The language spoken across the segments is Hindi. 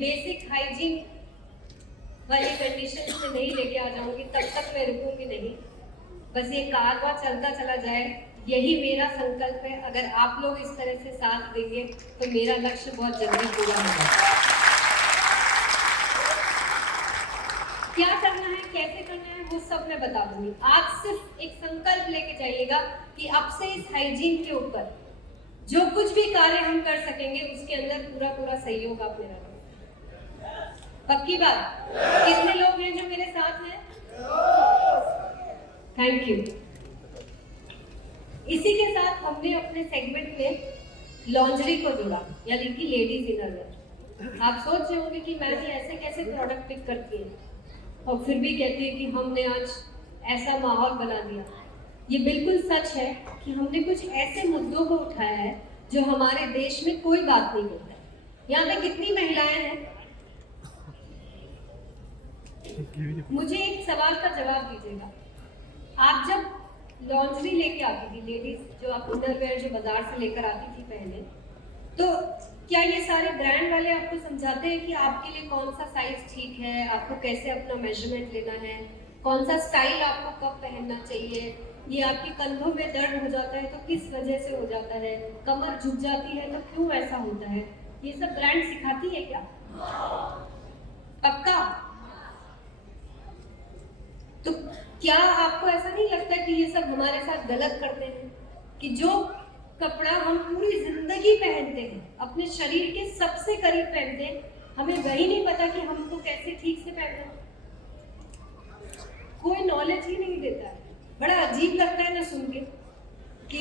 बेसिक हाइजीन वाली कंडीशन से नहीं लेके आ जाऊंगी, तब तक मैं रुकूंगी नहीं। बस ये कारवां चलता चला जाए, यही मेरा संकल्प है। अगर आप लोग इस तरह से साथ देंगे तो मेरा लक्ष्य बहुत जल्दी पूरा होगा। क्या करना है, कैसे करना है, वो सब मैं बता दूंगी। आज सिर्फ एक संकल्प लेके जाइएगा कि अब से इस हाइजीन के ऊपर जो कुछ भी कार्य हम कर सकेंगे उसके अंदर पूरा पूरा सहयोग आप मेरा करें। पक्की बात? कितने लोग हैं जो मेरे साथ हैं? Thank you. इसी के साथ हमने अपने सेगमेंट में लॉन्ड्री को जोड़ा, यानी कि लेडीज इनरवेयर। आप सोच रहे होंगे कि मैम ऐसे कैसे प्रोडक्ट पिक करती है और फिर भी कहती है कि हमने आज ऐसा माहौल बना दिया। ये बिल्कुल सच है कि हमने कुछ ऐसे मुद्दों को उठाया है जो हमारे देश में कोई बात नहीं करता है। यहाँ पे कितनी महिलाएं हैं? मुझे एक सवाल का जवाब दीजिएगा। आप जब लॉन्ड्री लेके आती थी, लेडीज जो आप इनरवेयर जो बाजार से लेकर आती थी पहले, तो क्या ये सारे ब्रांड वाले आपको समझाते हैं कि आपके लिए कौन सा साइज ठीक है, आपको कैसे अपना मेजरमेंट लेना है, कौन सा स्टाइल आपको कब पहनना चाहिए, ये आपके कंधों में दर्द हो जाता है तो किस वजह से हो जाता है, कमर झुक जाती है तो क्यों ऐसा होता है, ये सब ब्रांड सिखाती है क्या? पक्का? तो क्या आपको ऐसा नहीं लगता कि ये सब हमारे साथ गलत करते हैं कि जो कपड़ा हम पूरी जिंदगी पहनते हैं, अपने शरीर के सबसे करीब पहनते हैं, हमें वही नहीं पता कि हमको कैसे ठीक से पहनना? कोई नॉलेज ही नहीं देता है। बड़ा अजीब लगता है ना सुन के कि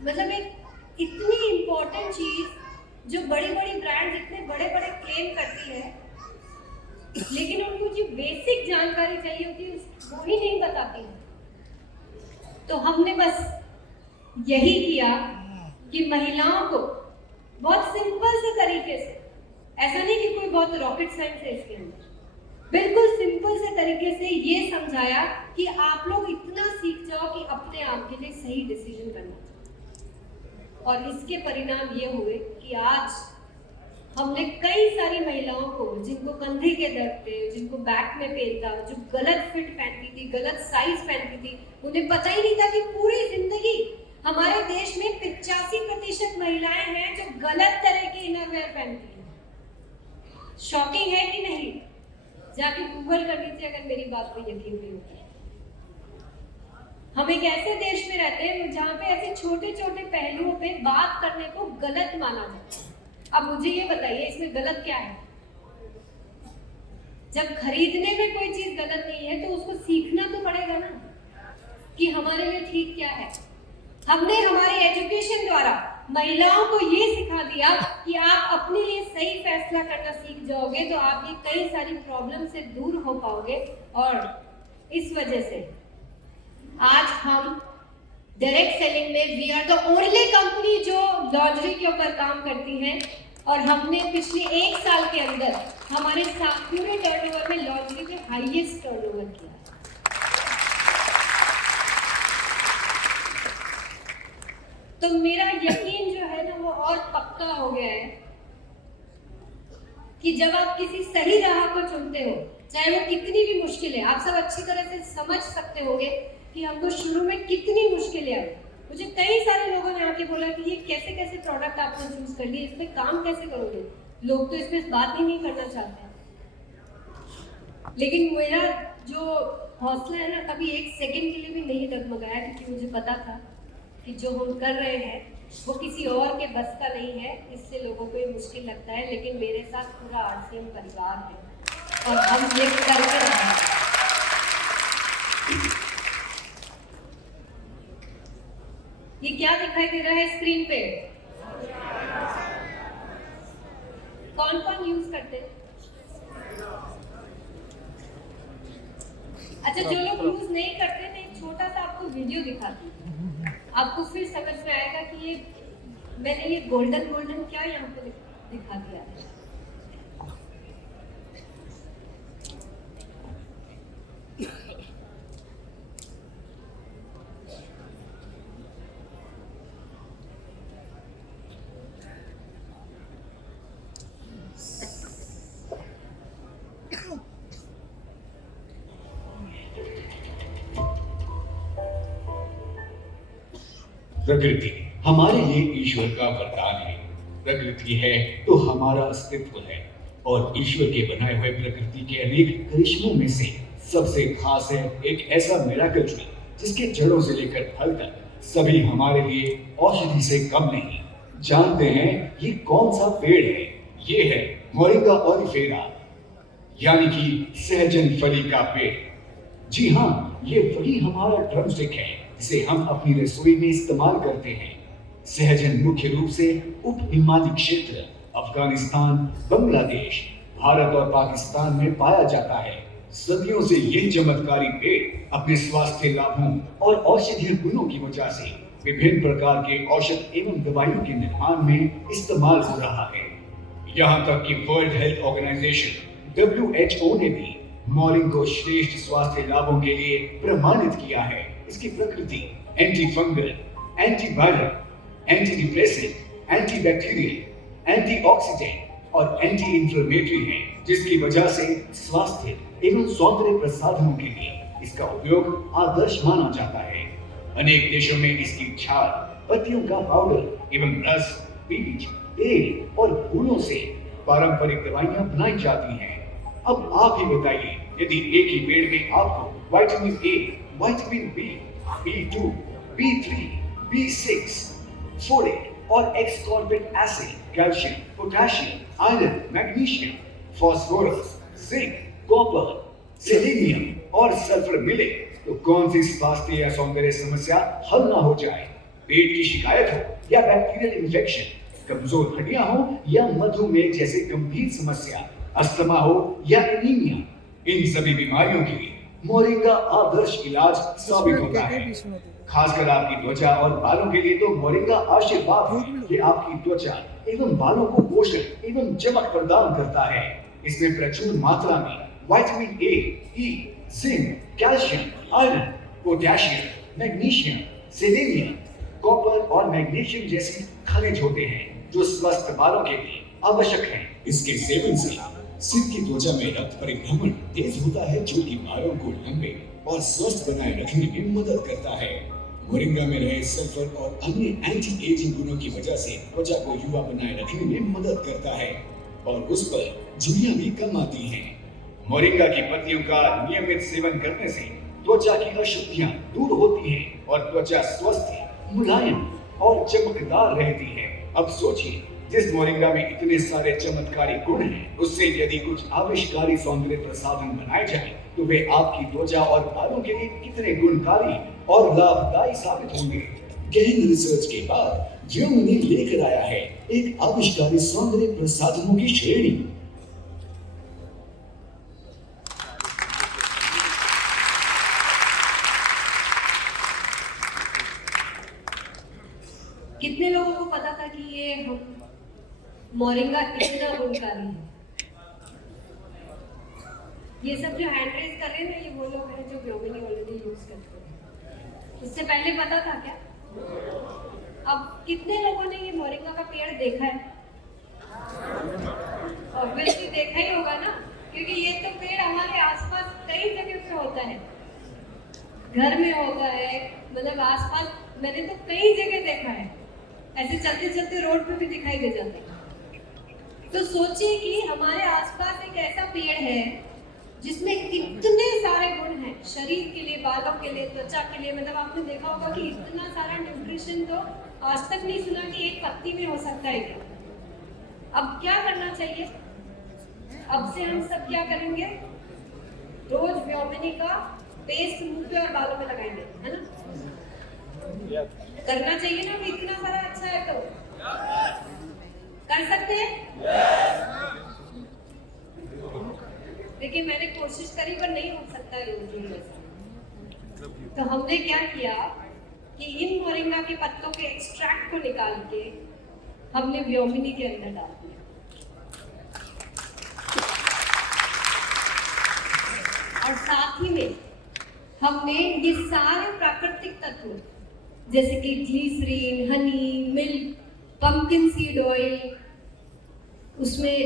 मतलब एक इतनी इम्पोर्टेंट चीज जो बड़ी बड़ी ब्रांड इतने बड़े बड़े क्लेम करती है, लेकिन उनको जो बेसिक जानकारी चाहिए होती है वो ही नहीं बताती है। तो हमने बस यही किया कि महिलाओं को बहुत सिंपल से तरीके से, ऐसा नहीं कि कोई बहुत रॉकेट साइंस है इसके अंदर, बिल्कुल सिंपल से तरीके से ये समझाया कि आप लोग इतना सीख जाओ कि अपने आप के लिए सही डिसीजन करना चाहिए। और इसके परिणाम ये हुए कि आज हमने कई सारी महिलाओं को, जिनको कंधे के दर्द थे, जिनको बैक में पेन था, जो गलत फिट पहनती थी, गलत साइज पहनती थी, उन्हें पता ही नहीं था कि पूरी जिंदगी हमारे देश में 85% महिलाएं हैं जो गलत तरह के इनरवेयर पहनती हैं। शॉकिंग है कि नहीं? जाके गूगल कर लीजिए अगर मेरी बात पे यकीन नहीं होता। हम एक ऐसे देश में रहते हैं जहाँ पे ऐसे छोटे छोटे पहलुओं पे बात करने को गलत माना जाता है। अब मुझे ये बताइए इसमें गलत क्या है? जब खरीदने में कोई चीज गलत नहीं है तो उसको सीखना तो पड़ेगा ना कि हमारे लिए ठीक क्या है। हमने हमारे एजुकेशन द्वारा महिलाओं को ये सिखा दिया कि आप अपने लिए सही फैसला करना सीख जाओगे तो आप ये कई सारी प्रॉब्लम से दूर हो पाओगे। और इस वजह से आज हम डायरेक्ट सेलिंग में we are the only company जो लॉन्ड्री के ऊपर काम करती है। और हमने पिछले 1 साल के अंदर हमारे पूरे टर्नओवर में लॉन्ड्री में हाईएस्ट टर्नओवर किया। तो मेरा यकीन जो है ना वो और पक्का हो गया है कि जब आप किसी सही राह को चुनते हो, चाहे वो कितनी भी मुश्किल है, आप सब अच्छी तरह से समझ सकते होंगे कि हमको शुरू में कितनी मुश्किलें आई। मुझे कई सारे लोगों ने आके बोला कि ये कैसे कैसे प्रोडक्ट आपने चूज कर लिए, इसमें काम कैसे करोगे? लोग तो इसमें बात ही नहीं करना चाहते हैं। लेकिन मेरा जो हौसला है ना, कभी 1 सेकंड के लिए भी नहीं डगमगाया, क्योंकि मुझे पता था कि जो हम कर रहे हैं वो किसी और के बस का नहीं है। इससे लोगों को ये मुश्किल लगता है, लेकिन मेरे साथ पूरा RCM परिवार है और हम ये करके रहे हैं। ये क्या दिखाई दे रहा है स्क्रीन पे? कौन कौन यूज करते हैं? अच्छा, जो लोग यूज नहीं करते ना, एक छोटा सा आपको वीडियो दिखाती हूँ, आपको फिर समझ में आएगा कि ये मैंने ये गोल्डन क्या यहाँ पे दिखा दिया है। प्रकृति हमारे लिए ईश्वर का वरदान है। प्रकृति है तो हमारा अस्तित्व है और ईश्वर के बनाए हुए प्रकृति के अनेक करिश्मों में से सबसे खास है एक ऐसा मिरेकल ट्री जिसके जड़ों से लेकर फल तक सभी हमारे लिए औषधि से कम नहीं। जानते हैं ये कौन सा पेड़ है? ये है मोरिंगा ओलिफेरा, यानी कि सहजन फली का पेड़। जी हाँ, ये वही हमारा ड्रमस्टिक है जिसे हम अपनी रसोई में इस्तेमाल करते हैं। सहजन मुख्य रूप से उप हिमालयी क्षेत्र अफगानिस्तान, बांग्लादेश, भारत और पाकिस्तान में पाया जाता है। सदियों से यह चमत्कारी पेड़ अपने स्वास्थ्य लाभों और औषधीय गुणों की वजह से विभिन्न प्रकार के औषध एवं दवाइयों के निर्माण में इस्तेमाल हो रहा है। यहाँ तक कि वर्ल्ड हेल्थ ऑर्गेनाइजेशन WHO ने भी मोरिंगा को श्रेष्ठ स्वास्थ्य लाभों के लिए प्रमाणित किया है। इसकी प्रकृति anti fungal, antiviral, anti depressive, anti bacterial, antioxidant और एंटी इंफ्लेमेटरी है, जिसकी वजह से स्वास्थ्य एवं सौंदर्य प्रसाधनों के लिए इसका उपयोग आदर्श माना जाता है। अनेक देशों में इसकी छाल, पत्तियों का पाउडर एवं रस, बीज, तेल और फूलों से पारंपरिक दवाइयां बनाई जाती हैं। अब आप ही बताइए, यदि एक ही पेड़ में आपको vitamin A, vitamin B, B2, B3, B6, folate और ascorbic acid, calcium, potassium, iron, magnesium, phosphorus, zinc, copper, selenium और सल्फर मिले तो कौन सी स्वास्थ्य या सौंदर्य समस्या हल ना हो जाए? पेट की शिकायत हो या बैक्टीरियल इन्फेक्शन, कमजोर हड्डियां हो या मधुमेह जैसी गंभीर समस्या, अस्थमा हो या एनीमिया, इन सभी बीमारियों के लिए मोरिंगा आदर्श इलाज साबित होता है। खासकर आपकी त्वचा और बालों के लिए तो मोरिंगा आशीर्वाद है कि आपकी त्वचा एवं बालों को पोषण एवं चमक प्रदान करता है। इसमें प्रचुर मात्रा में vitamin A, E, zinc, calcium, iron, potassium, magnesium, selenium, copper और मैग्नीशियम जैसी खनिज होते हैं जो स्वस्थ बालों के लिए आवश्यक हैं। इसके सेवन से सिर की त्वचा में रक्त परिभ्रमण तेज होता है, जो कि बालों को लंबे और स्वस्थ बनाए रखने में मदद करता है। मोरिंगा में रहे सल्फर और अन्य एंटी एजिंग गुणों की वजह से त्वचा को युवा बनाए रखने में मदद करता है और उस पर झुर्रियां भी कम आती हैं। मोरिंगा की पत्तियों का नियमित सेवन करने से त्वचा की अशुद्धियां दूर होती हैं और त्वचा स्वस्थ, मुलायम और चमकदार रहती है। अब सोचिए, जिस मोरिंगा में इतने सारे चमत्कारी गुण हैं, उससे यदि कुछ आविष्कारी सौंदर्य प्रसाधन बनाए जाएं, तो वे आपकी त्वचा और बालों के लिए कितने गुणकारी और लाभदायी साबित होंगे। गहन रिसर्च के बाद जर्मनी लेकर आया है एक आविष्कारी सौंदर्य प्रसाधनों की श्रेणी। कितने लोगों को पता था कि ये मोरिंगा इतना गुणकारी है? ये सब जो हैंड रेज कर रहे हैं ना, ये वो लोग हैं जो ग्लोबली ऑलरेडी यूज करते हैं। इससे पहले पता था क्या? अब कितने लोगों ने ये मोरिंगा का पेड़ देखा है? ऑब्वियसली देखा ही होगा ना, क्योंकि ये तो पेड़ हमारे आसपास कई जगह पे होता है। घर में होता है, मतलब आसपास मैंने तो कई जगह देखा है। ऐसे चलते चलते रोड पे भी दिखाई दे जाता है। तो सोचिए कि हमारे आसपास एक ऐसा पेड़ है जिसमें इतने सारे गुण हैं शरीर के लिए, बालों के लिए, त्वचा के लिए। मतलब आपने देखा होगा कि इतना सारा न्यूट्रिशन तो आज तक नहीं सुना कि एक पत्ती में हो सकता है क्या। अब क्या करना चाहिए? अब से हम सब क्या करेंगे? रोज व्योमिनी का पेस्ट मुंह पे और बालों में लगाएंगे, है ना? करना चाहिए ना, इतना सारा अच्छा है तो कर सकते हैं। देखिए, मैंने कोशिश करी पर नहीं हो सकता है। तो हमने क्या किया कि इन मोरिंगा के पत्तों के एक्सट्रैक्ट को निकाल के हमने व्योमिनी के अंदर डाल दिया। और साथ ही में हमने ये सारे प्राकृतिक तत्व जैसे कि glycerine, honey, milk, pumpkin seed oil, उसमें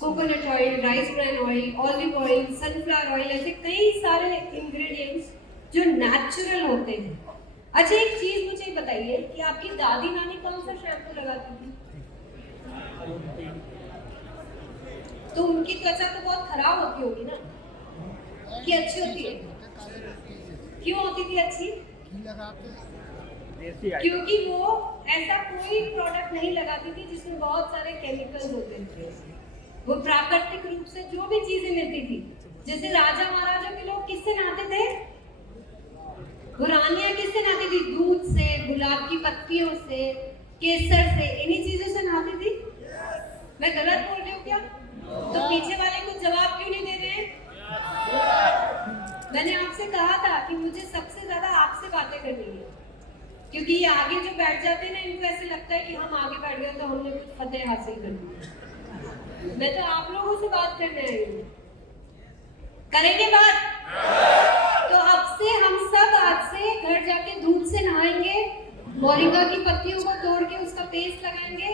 coconut oil, rice bran oil, olive oil, sunflower oil, ऐसे कई सारे इंग्रेडिएंट्स जो नेचुरल होते हैं। अच्छा एक चीज मुझे बताइए कि आपकी दादी नानी कौन सा शैम्पू लगाती थी? तो उनकी त्वचा तो बहुत खराब होती होगी ना, कि अच्छी होती है? क्यों होती थी अच्छी? क्योंकि वो ऐसा कोई प्रोडक्ट नहीं लगाती थी जिसमें बहुत सारे केमिकल्स होते थे। वो प्राकृतिक रूप से जो भी चीजें मिलती थी, जैसे राजा महाराजा के लोग किससे नहाते थे? वो रानियां किससे नहाती थी? दूध से, गुलाब की पत्तियों से, केसर से, इन्हीं चीजों से नहाती थी। मैं गलत बोल रही हूँ क्या? तो पीछे वाले को जवाब क्यों नहीं दे रहे हैं? मैंने आपसे कहा था कि मुझे सबसे ज्यादा आपसे बातें करनी है, क्योंकि ये आगे जो बैठ जाते हैं ना, इनको ऐसे लगता है कि हम आगे बैठ गए तो हमने कुछ फतेह हासिल कर ली। मैं तो आप लोगों से बात करने आई हूँ। करेंगे बात? तो अब से हम सब आज से घर जाके दूध से नहाएंगे, मोरिंगा की पत्तियों को तोड़ के उसका पेस्ट लगाएंगे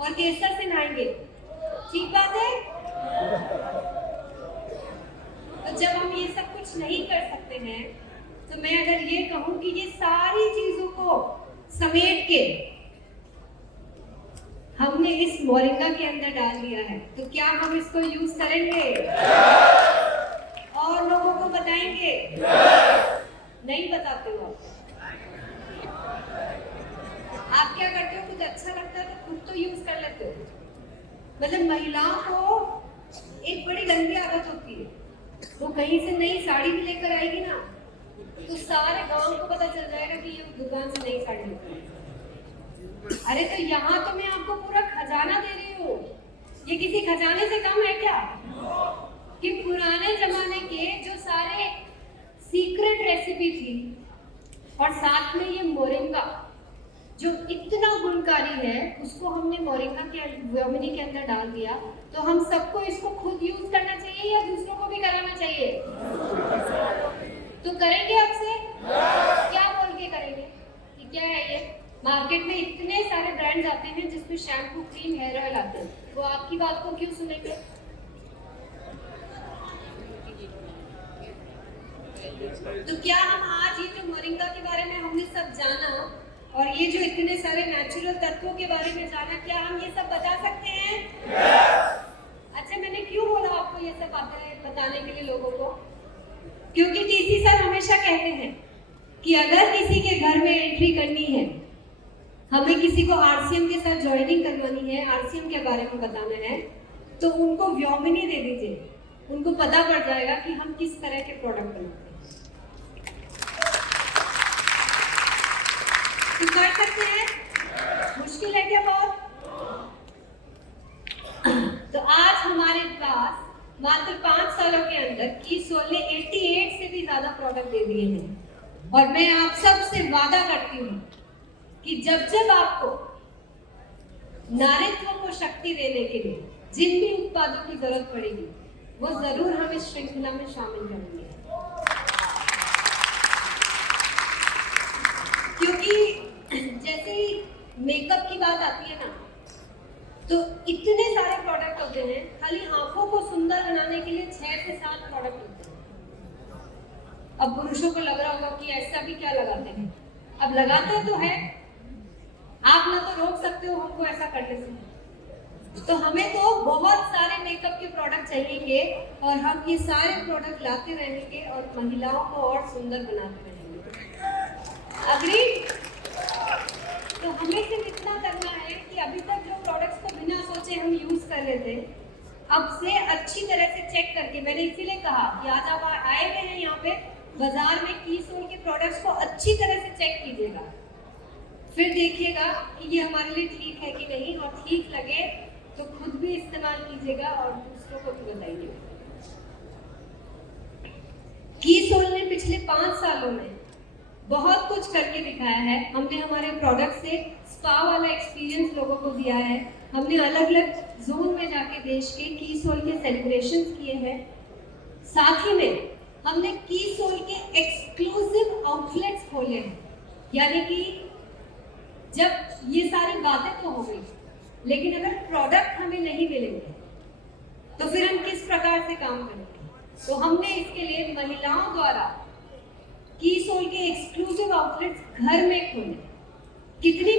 और केसर से नहाएंगे। ठीक बात है? तो जब हम ये सब कुछ नहीं कर सकते हैं, तो मैं अगर ये कहूं कि ये सारी चीजों को समेट के हमने इस मोरिंगा के अंदर डाल दिया है, तो क्या हम इसको यूज करेंगे? और लोगों को बताएंगे? नहीं बताते हो आप क्या करते हो? कुछ अच्छा लगता है तो खुद तो यूज कर लेते हो। मतलब महिलाओं को एक बड़ी गंदी आदत होती है, वो कहीं से नई साड़ी भी लेकर आएगी ना, तो सारे गांव को पता चल जाएगा कि ये दुकान से नई साड़ी लेकर आई। अरे तो यहाँ तो मैं आपको पूरा खजाना दे रही हूँ, ये किसी खजाने से कम है क्या? कि पुराने जमाने के जो सारे सीक्रेट रेसिपी थी, और साथ में ये मोरिंगा जो इतना गुणकारी है, उसको हमने मोरिंगा के व्योमिनी के अंदर डाल दिया। तो हम सबको इसको खुद यूज करना चाहिए या दूसरों को भी कराना चाहिए? तो करेंगे आपसे? क्या बोल के करेंगे कि क्या है ये? मार्केट में इतने सारे ब्रांड्स आते हैं जिसमें शैम्पू, क्रीम, हेयर ऑयल आते हैं, वो आपकी बात को क्यों सुनेंगे? तो क्या हम आज ये जो मोरिंगा के बारे में हमने सब जाना और ये जो इतने सारे नेचुरल तत्वों के बारे में जाना, क्या हम ये सब बता सकते हैं? अच्छा, मैंने क्यों बोला आपको ये सब बातें बताने के लिए लोगों को? क्योंकि टीसी सर हमेशा कहते हैं कि अगर किसी के घर में एंट्री करनी है, हमें किसी को आरसीएम के साथ ज्वाइनिंग करवानी है, आरसीएम के बारे में बताना है, तो उनको व्योमिनी दे दीजिए, उनको पता पड़ जाएगा कि हम किस तरह के प्रोडक्ट बनाते हैं। तो कर सकते हैं? मुश्किल है क्या बहुत? तो आज हमारे पास मात्र 5 सालों के अंदर कीसोल ने 88 से भी ज्यादा प्रोडक्ट दे दिए हैं। और मैं आप सब से वादा करती हूँ कि जब जब आपको नारीत्व को शक्ति देने के लिए जिन भी उत्पादों की जरूरत पड़ेगी, वो जरूर हम इस श्रृंखला में शामिल करेंगे। क्योंकि जैसे ही मेकअप की बात आती है ना, तो इतने सारे प्रोडक्ट होते हैं, खाली आंखों को सुंदर बनाने के लिए 6 से 7 प्रोडक्ट होते हैं। अब पुरुषों को लग रहा होगा कि ऐसा भी क्या लगाते हैं। अब लगाते तो है, आप ना तो रोक सकते हो हमको ऐसा करने से। तो हमें तो बहुत सारे मेकअप के प्रोडक्ट चाहिए और हम ये सारे प्रोडक्ट लाते रहेंगे और महिलाओं को और सुंदर बनाते रहेंगे। अग्री? तो हमें सिर्फ इतना करना है कि अभी तक जो प्रोडक्ट्स को बिना सोचे हम यूज कर रहे थे, अब से अच्छी तरह से चेक करके, मैंने इसीलिए कहा कि आज आप आए हुए हैं यहाँ पे बाजार में, कीसोल के प्रोडक्ट्स को अच्छी तरह से चेक कीजिएगा, फिर देखिएगा कि ये हमारे लिए ठीक है कि नहीं, और ठीक लगे तो खुद भी इस्तेमाल कीजिएगा और दूसरों को भी बताइए। कीसोल ने पिछले 5 सालों में बहुत कुछ करके दिखाया है। हमने हमारे प्रोडक्ट से स्पा वाला एक्सपीरियंस लोगों को दिया है। हमने अलग अलग जोन में जाके देश के कीसोल के सेलिब्रेशंस किए हैं। साथ ही में हमने कीसोल के एक्सक्लूसिव आउटलेट्स खोले हैं। यानी कि जब ये सारी बातें तो हो गई, लेकिन अगर प्रोडक्ट हमें नहीं मिलेंगे तो फिर हम किस प्रकार से काम करेंगे? तो हमने इसके लिए महिलाओं द्वारा की सोल के एक्सक्लूसिव आउटलेट्स घर में खोले। कितनी